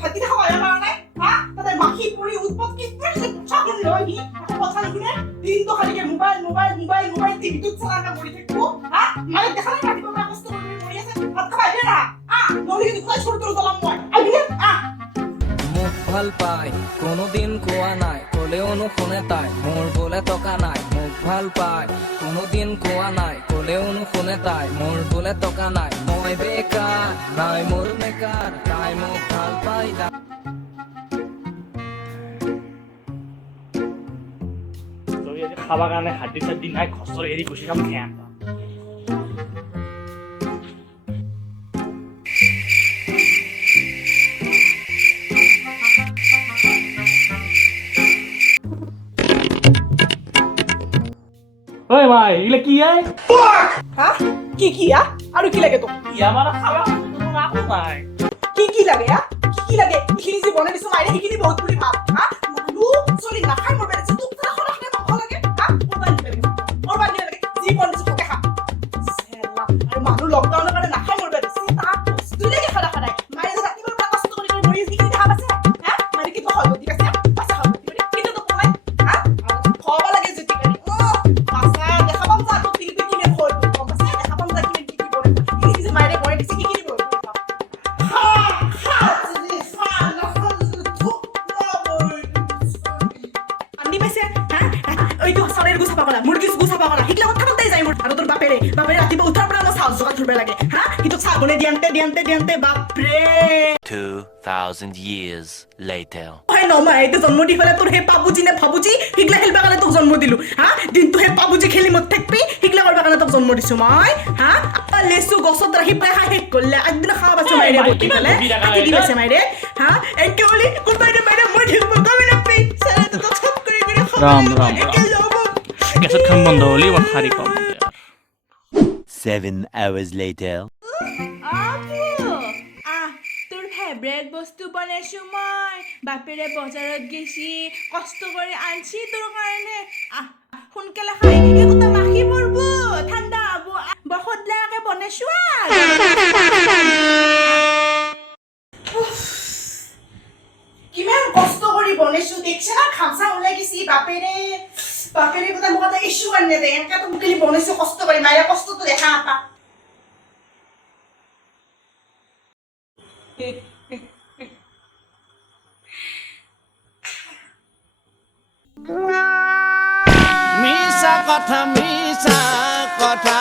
ভাতি খাওয়া নাই হ্যাঁ তাদের মাখি পড়ি উৎপত কি করে ছাগল লইনি একটা কথা শুনে দিন তো খালি মোবাইল টিভি তো চালাটা পড়ে থাকবো হ্যাঁ মানে দেখা না রাতি বাবা কষ্ট করে পড়ে আছে ভাত খাওয়া না নলি কিন্তু কোথায় ছোট ছোট দলাম মই আইবি না মুখ ভাল পায় কোনোদিন কোৱা নাই কলেও নুশুনে তাই মোৰ বোলে টকা নাই মুখ ভাল পায় কোনোদিন কোৱা নাই কলেও নুশুনে তাই মোৰ বোলে টকা নাই মই বেকাৰ নাই মোৰ মেকাৰ তাই মোক ভাল পাই না খাবা কাৰণে হাড্ডি চাড্ডি নাই খচৰ এৰি গুচি যাম খেয়ান ঐ ভাই এগুলো কি আয় হ্যাঁ কি আর কি লাগে তো কি আমার খাওয়া কোনো রাখো নাই কি লাগে কি লাগে ইখিনি যে বনে দিছো মাইরে ইখিনি বহুত পুরি ভাব হ্যাঁ মানু চলি না খাই মরবে যে তুই তোরা খরা খাই ভালো লাগে হ্যাঁ ওরবান লাগে জি বনে দিছো তোকে খা সেলা আরে মানু লকডাউনের কারণে না খাই মরবে তা তুই লাগে খরা খাই মাইরে যে রাতি বড় কষ্ট করে করে মরি ইখিনি খাব আছে হ্যাঁ মানে কি তো হয় ঠিক আছে পাসা হবে কিন্তু তো বলাই হ্যাঁ খাওয়া লাগে যদি করি ও পাসা দেখাবাম যা তো তুই কিনে খোল পাসা দেখাবাম যা কিনে কি বলে ইখিনি যে মাইরে বনে দিছি কি বলে মুরগিস গুছা পাগলা হিকলা কথা বলতে যাই মোর আর তোর বাপেরে রাতিবা উঠার পরে আমার সাউজ জোগাড় ধরবে লাগে হ্যাঁ কিন্তু সাগুনে দিয়ান্তে বাপরে 2000 years later হয় নমা এইতে জন্ম দি ফেলে তোর হে পাবুজি নে ভাবুজি হিকলা খেলবা কাৰণে তোক জন্ম দিলু হ্যাঁ দিন তো হে পাবুজি খেলি মত থাকবি হিকলা করবা কাৰণে তোক জন্ম দিছো মই হ্যাঁ আপা লেসু গছত রাখি পাই শেষ করলে একদিন খাওয়া বাচ্চা মাইরে বটি ফেলে আকি দিবেছে মাইরে হ্যাঁ একে বলি কুরবানি মাইরে মই ঢিলব কবি না পে সারা তো সব করে রাম গেছত খাম বন্ধ হলি ওর খারি কম 7 hours later তোর ফেভারিট বস্তু বনাইছো মই বাপেৰে বজাৰত গেছি কষ্ট কৰি আনছি তোৰ কাৰণে সোনকালে খাই একোটা মাখি পৰব ঠাণ্ডা হব বখদলাকে বনাইছো কিমান কষ্ট কৰি বনাইছো দেখছ না খামসা ওলাই গেছি বাপেৰে কথা মোক এটা ইস্যু আনি দে এনেকা তো মুখলি বনাইছো কষ্ট কৰি মাইৰা কষ্ট তো দেখা আপা মিছা কথা